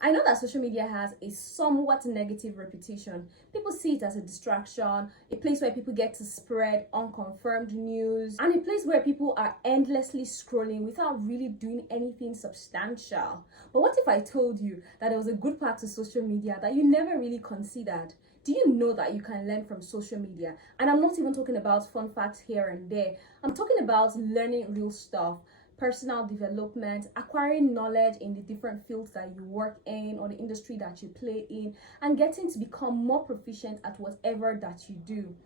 I know that social media has a somewhat negative reputation. People see it as a distraction, a place where people get to spread unconfirmed news, and a place where people are endlessly scrolling without really doing anything substantial. But what if I told you that there was a good part to social media that you never really considered? Do you know that you can learn from social media? And I'm not even talking about fun facts here and there. I'm talking about learning real stuff, personal development, acquiring knowledge in the different fields that you work in or the industry that you play in, and getting to become more proficient at whatever that you do.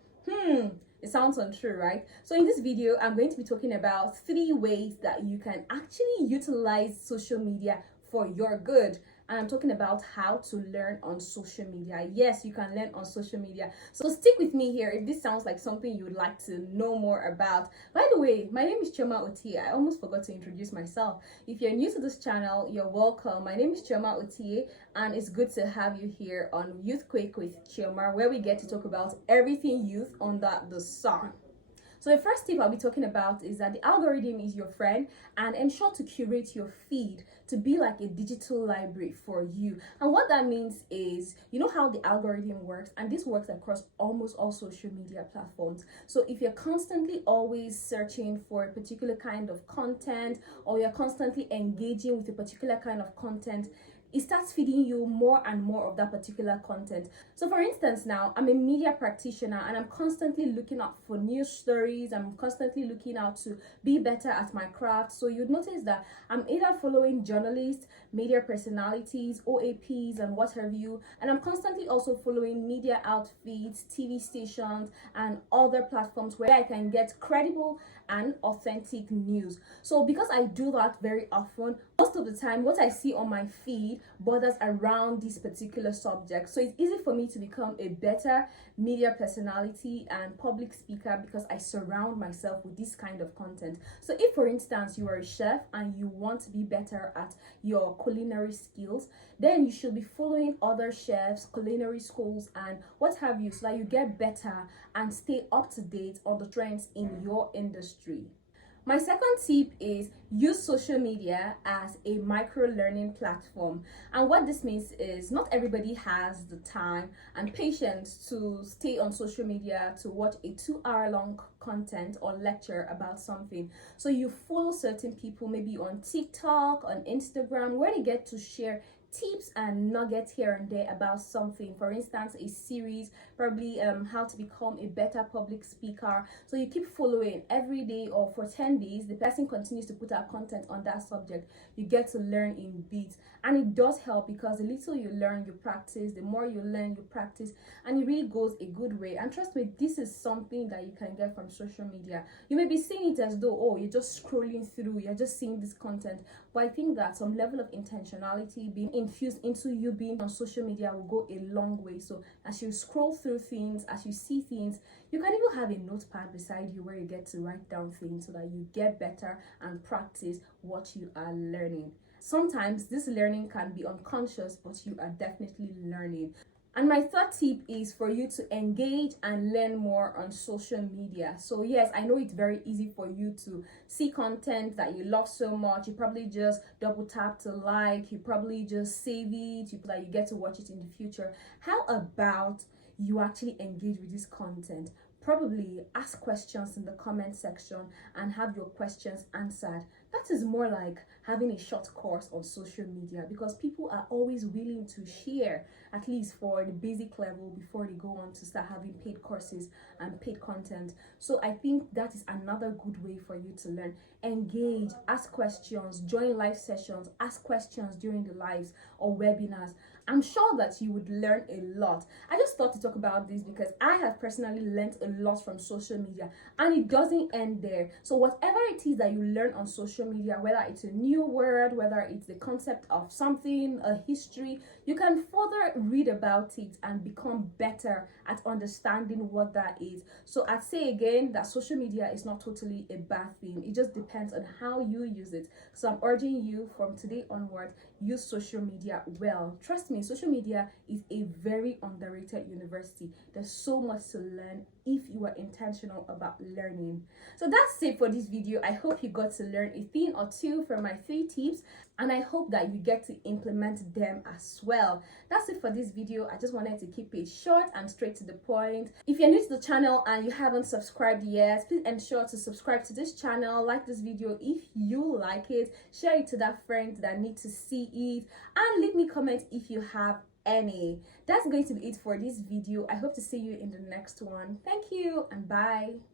It sounds untrue, right? So in this video, I'm going to be talking about 3 ways that you can actually utilize social media for your good. And I'm talking about how to learn on social media. Yes, you can learn on social media. So stick with me here if this sounds like something you would like to know more about. By the way, my name is Chioma Otie. I almost forgot to introduce myself. If you're new to this channel, you're welcome. My name is Chioma Otie, and it's good to have you here on Youth Quake with Chioma, where we get to talk about everything youth under the sun. So the first tip I'll be talking about is that the algorithm is your friend, and ensure to curate your feed to be like a digital library for you. And what that means is, you know how the algorithm works, and this works across almost all social media platforms. So if you're constantly always searching for a particular kind of content, or you're constantly engaging with a particular kind of content, it starts feeding you more and more of that particular content. So for instance, now I'm a media practitioner and I'm constantly looking out for news stories. I'm constantly looking out to be better at my craft. So you'd notice that I'm either following journalists, media personalities, OAPs, and what have you. And I'm constantly also following media outfits, TV stations, and other platforms where I can get credible and authentic news. So because I do that very often, most of the time what I see on my feed borders around this particular subject. So it's easy for me to become a better media personality and public speaker because I surround myself with this kind of content. So if, for instance, you are a chef and you want to be better at your culinary skills, then you should be following other chefs, culinary schools, and what have you, so that you get better and stay up to date on the trends in your industry. My second tip is use social media as a micro learning platform. And what this means is not everybody has the time and patience to stay on social media to watch a 2-hour long content or lecture about something. So you follow certain people maybe on TikTok, on Instagram, where they get to share tips and nuggets here and there about something. For instance, a series, probably how to become a better public speaker. So you keep following every day, or for 10 days the person continues to put out content on that subject. You get to learn in bits, and it does help because the little you learn, you practice. The more you learn, you practice, and it really goes a good way. And trust me, this is something that you can get from social media. You may be seeing it as though, oh, you're just scrolling through, you're just seeing this content, but I think that some level of intentionality being infused into you being on social media will go a long way. So as you scroll through things, as you see things, you can even have a notepad beside you where you get to write down things so that you get better and practice what you are learning. Sometimes this learning can be unconscious, but you are definitely learning. And my third tip is for you to engage and learn more on social media. So yes, I know it's very easy for you to see content that you love so much. You probably just double tap to like, you probably just save it, that you get to watch it in the future. How about you actually engage with this content? Probably ask questions in the comment section and have your questions answered. That is more like having a short course on social media, because people are always willing to share, at least for the basic level, before they go on to start having paid courses and paid content. So I think that is another good way for you to learn. Engage, ask questions, join live sessions, ask questions during the lives or webinars. I'm sure that you would learn a lot. I just thought to talk about this because I have personally learned a lot from social media, and it doesn't end there. So whatever it is that you learn on social media, whether it's a new word, whether it's the concept of something, a history, you can further read about it and become better at understanding what that is. So I'd say again that social media is not totally a bad thing. It just depends on how you use it. So I'm urging you from today onward, use social media well. Trust me, social media is a very underrated university. There's so much to learn if you are intentional about learning. So that's it for this video. I hope you got to learn a thing or two from my 3 tips, and I hope that you get to implement them as well. That's it for this video. I just wanted to keep it short and straight to the point. If you're new to the channel and you haven't subscribed yet, please ensure to subscribe to this channel, like this video if you like it, share it to that friend that need to see it, and leave me comments if you have any. That's going to be it for this video. I hope to see you in the next one. Thank you and bye.